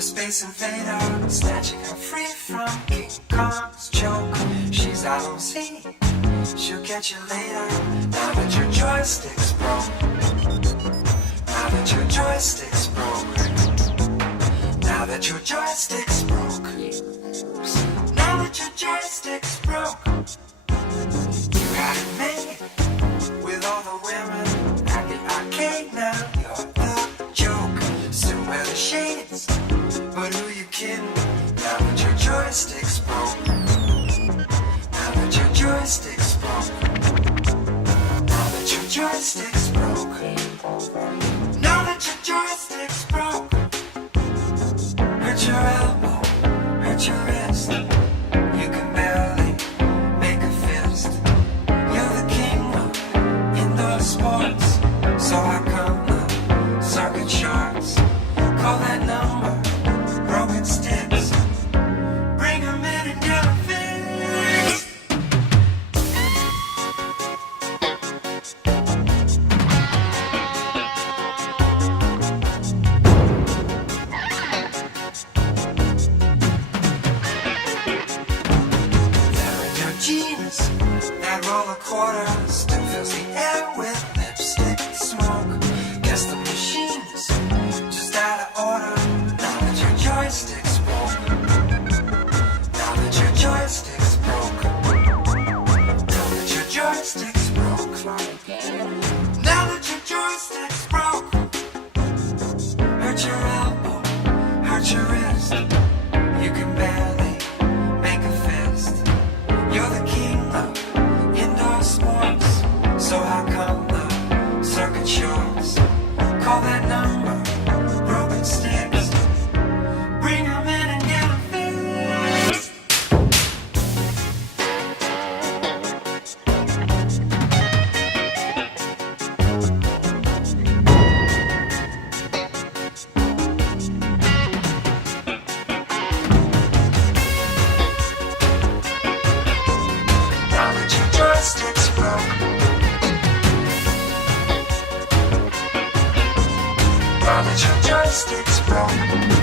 the Space Invader, snatching her free from King Kong's choke. She's out on sea, she'll catch you later. Now that your joystick's broke. Now that your joystick's broke. Now that your joystick's broke. Now that your joystick's broke. You had it made with all the women at the arcade. Now you're the joke. Still wear the shades, but who you kidding? Now that your joystick's broke. Now that your joystick's broke. Now that your joystick's broke. Now that your joystick's broke. Hurt your elbow, hurt your wrist. You can barely make a fist. You're the king of indoor sports. So how come the circuit shorts? Call that number, broken sticks. Bring 'em in and get 'em fixed. They're in your jeans, that roll of quarters still fills the air with lipstick smoke. Guess the machine's just out of order. Now that your joystick's broke. Now that your joystick's broke. Now that your joystick's broke. Now that your joystick's broke. Hurt your elbow, hurt your wrist. You can barely make a fist. You're the king of indoor sports. So how come the circuit shorts? Call that number, broken sticks. Bring 'em in and get 'em fixed. Now that your joystick's broke. Now that your joystick's broke.